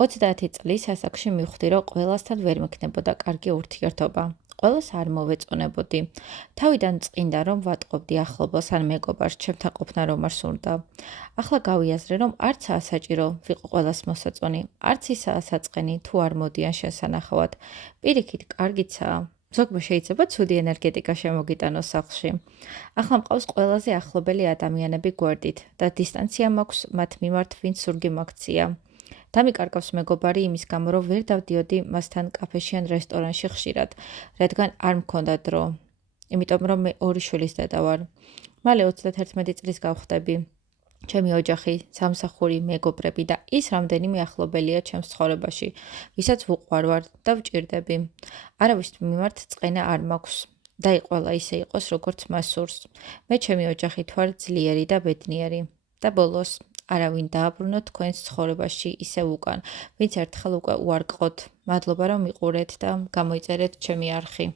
30 წლის ასაკში მივხვდი, რომ ყველასთან ვერ მექნებოდა კარგი ურთიერთობა. ყველას არ მოვეწონებოდი. თავიდან წინდა რომ ვატყობდი ახლობას ან მეგობარს, ჩემთან ყოფნა რომ არ სურდა. ახლა გავიაზრე, რომ არცაა საჭირო ვიყო ყველას მოსაწონი, არც ისაა საწყენი თუ არ მოდიან შესანახავად. პირიქით, კარგიცაა. ზოგმა შეიძლება ცუდი ენერგეტიკა შემოგიტანოს სახლში. ახლა მყავს ყველაზე ახლობელი ადამიანები გვერდით და დისტანცია მაქვს მათ მიმართ, ვინც ზურგი მაქცია. დამიკარგავს მეგობარი იმის გამო, რომ ვერ დავდიოდი მასთან კაფეში ან რესტორანში ხშირად, რადგან არ მქონდა დრო. იმიტომ რომ მე 2 შვილის დედა ვარ. მალე 31 წლის გავხდები. ჩემი ოჯახი, სამსახური, მეგობრები და ის რამდენიმე ახლობელია ჩემს ცხოვრებაში, ვისაც ვუყვარ ვარ და ვჭირდები. არავის მიმართ წყენა არ მაქვს. დაიყოლა ისე იყოს, როგორც მას სურს. მე ჩემი ოჯახით ვარ ძლიერი და ბედნიერი. და ბოლოს არავინ დააბრუნოთ თქვენს ცხოვრებაში ისევ უკან, ვინც ერთხელ უკვე უარყოთ. მადლობა რომ მიყურეთ და გამოიწერეთ ჩემი არხი.